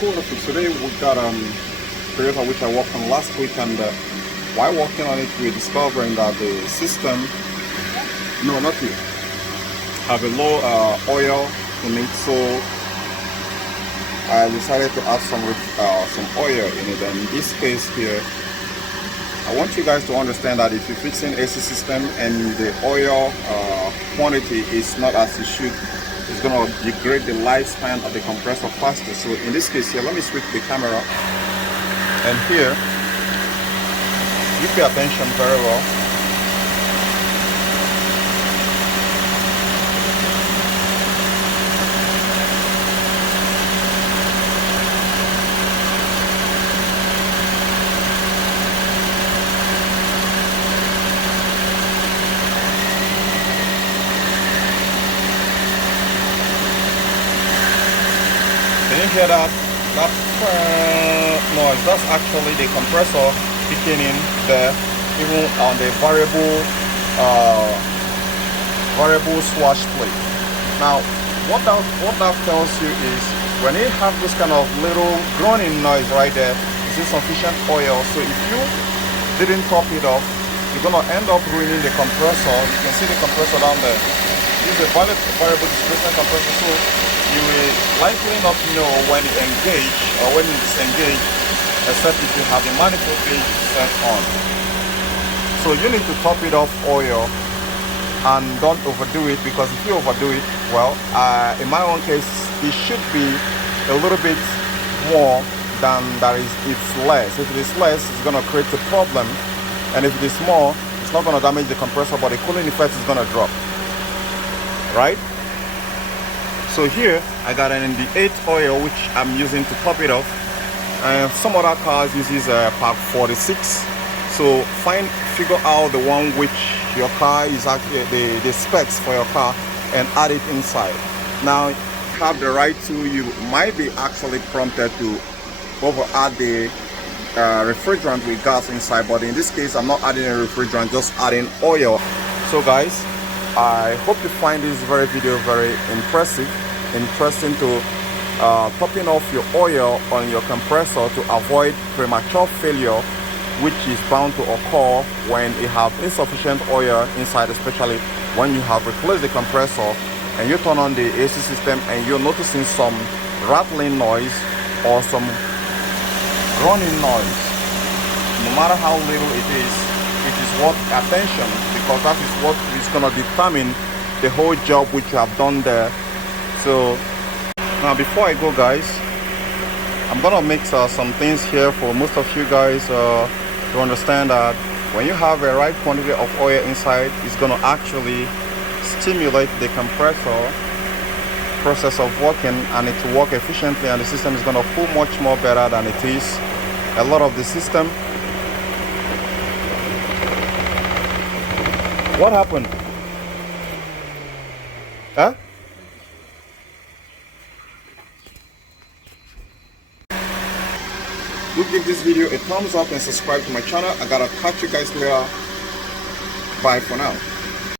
cool. Today we got Compressor which I worked on last week, and while working on it, we're discovering that the system, no, not you, have a low oil in it. So I decided to add some oil in it. And in this case here, I want you guys to understand that if you're fixing AC system and the oil quantity is not as it should, it's going to degrade the lifespan of the compressor faster. So in this case here, let me switch the camera, and here you pay attention very well. Can you hear that? That noise? That's actually the compressor kicking in there, even on the variable swash plate. Now, what that tells you is when you have this kind of little groaning noise right there, is insufficient oil. So if you didn't top it off, you're gonna end up ruining the compressor. You can see the compressor down there. This is a variable displacement compressor, so you will likely not know when it engage or when it disengage, except if you have the manifold gauge set on. So you need to top it off oil and don't overdo it, because if you overdo it, well, in my own case, it should be a little bit more than that is. It's less. If it is less, it's going to create a problem, and if it is more, it's not going to damage the compressor, but the cooling effect is going to drop, right? So here I got an ND8 oil which I'm using to top it off, and some other cars uses Part 46. So figure out the one which your car is actually the specs for your car and add it inside. Now you have the right to, you might be actually prompted to over add the refrigerant with gas inside, but in this case I'm not adding a refrigerant, just adding oil. So guys, I hope you find this video very interesting to topping off your oil on your compressor to avoid premature failure, which is bound to occur when you have insufficient oil inside, especially when you have replaced the compressor and you turn on the AC system and you're noticing some rattling noise or some groaning noise. No matter how little it is worth attention, because that is what is going to determine the whole job which you have done there. So now before I go, guys, I'm gonna mix some things here for most of you guys to understand that when you have a right quantity of oil inside, it's gonna actually stimulate the compressor process of working, and it will work efficiently, and the system is gonna pull much more better than it is. A lot of the system. What happened? Huh? Do give this video a thumbs up and subscribe to my channel. I gotta catch you guys later. Bye for now.